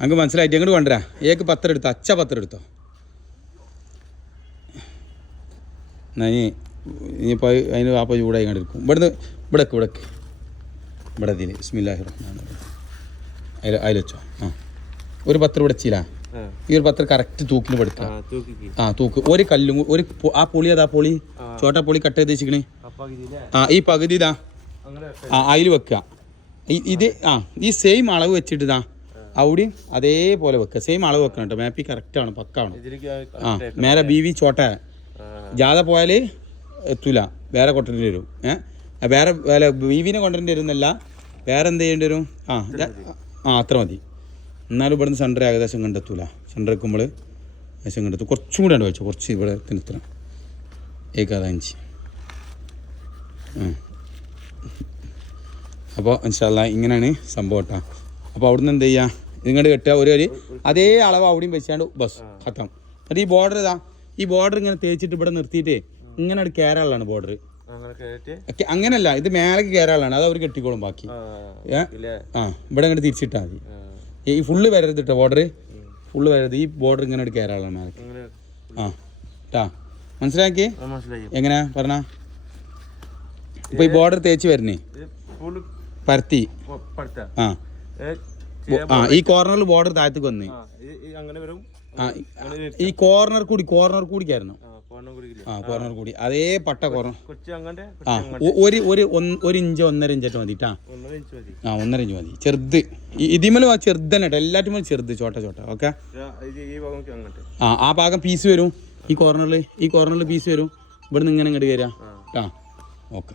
അങ്ങ് മനസ്സിലായിട്ട് അങ്ങോട്ട് കൊണ്ടുവരാ ഏക്ക് പത്രം എടുത്തോ അച്ഛ പത്രം എടുത്തോ ഇനിയിപ്പോൾ അതിന് വാപ്പ ചൂടായി കണ്ടിരിക്കും ഇവിടുന്ന് ഇവിടെ ഇതിൽ ബിസ്മില്ലാഹിർ റഹ്മാനിർ റഹീം അതിൽ വെച്ചോ ഒരു പത്രം ഇവിടെ വെച്ചില്ല ഈ ഒരു പത്രം കറക്റ്റ് തൂക്കിന് പഠിക്കാം തൂക്ക് ഒരു കല്ലും ഒരു ആ പൊളി അതാ പൊളി ചോട്ടാ പൊളി കട്ട് ചെയ്ത് വെച്ചിക്കണേ ഈ പകുതി ഇതാ അതിൽ വെക്കുക ഇത് ഈ സെയിം അളവ് വെച്ചിട്ട് ഇതാ അവിടെയും അതേപോലെ വെക്കുക സെയിം അളവ് വെക്കണം കേട്ടോ മാപ്പി കറക്റ്റാണ് പക്കാണ് മേലെ ബീവി ചോട്ട ജാഥ പോയാൽ എത്തൂല വേറെ കൊട്ടേണ്ടി വരും വേറെ ബീവിനെ കൊണ്ടുവരേണ്ടി വരുന്നല്ല വേറെ എന്ത് ചെയ്യേണ്ടി വരും അത്ര മതി എന്നാലും ഇവിടുന്ന് സെൻറ്റർ ഏകദേശം കണ്ടെത്തൂല സെൻറ്റർ വെക്കുമ്പോൾ ഏകദേശം കണ്ടെത്തും കുറച്ചും കൂടെ ഉണ്ട് വെച്ചോ കുറച്ച് ഇവിടെ തിന്നെത്തണം ഏകാദഞ്ച് അപ്പോൾ ഇൻഷാല്ലാ ഇങ്ങനെയാണ് സംഭവം കേട്ടോ അപ്പോൾ അവിടുന്ന് എന്ത് ചെയ്യുക ഇങ്ങോട്ട് കെട്ടുക ഒരു അതേ അളവ് അവിടെയും വെച്ചാണ്ട് ബസ് ഖത്തം എന്നിട്ട് ഈ ബോർഡർ ഈ ബോർഡർ ഇങ്ങനെ തേച്ചിട്ട് ഇവിടെ നിർത്തിയിട്ട് ഇങ്ങനെ ഒരു കയറാനുള്ളതാണ് ബോർഡർ അങ്ങനല്ല ഇത് മേലേക്ക് കയറാനുള്ളതാണ് അത് അവർ കെട്ടിക്കോളും ബാക്കി ഇവിടെ ഇങ്ങോട്ട് തിരിച്ചിട്ടാൽ മതി ഈ ഫുള്ള് വരരുത് കേട്ടോ ബോർഡർ ഫുള്ള് വരരുത് ഈ ബോർഡർ ഇങ്ങനെ ഒരു കയറാനുള്ളതാണ് മേലേക്ക് ട്ടാ മനസ്സിലാക്കി എങ്ങനെയാ പറഞ്ഞ ഇപ്പൊ ഈ ബോർഡർ തേച്ച് വരണേ പരത്തി ഈ കോർണറിൽ ബോർഡർ താഴത്തേക്ക് വന്ന് ഈ കോർണർ കൂടി കയറണം കോർണർ കൂടി അതേ പട്ട കോർണർ ഒരു ഇഞ്ച് 1.5 ഇഞ്ചായിട്ട് മതി ട്ടാ 1.5 ഇഞ്ച് മതി ചെറുത് ഇതിമേലും ചെറുത് തന്നെ കേട്ടോ എല്ലാറ്റും ചെറുത് ചോട്ട ഓക്കെ ആ ഭാഗം പീസ് വരും ഈ കോർണറിൽ പീസ് വരും ഇവിടെ നിന്ന് ഇങ്ങനെ ഇങ്ങോട്ട് കയറാ ഓക്കെ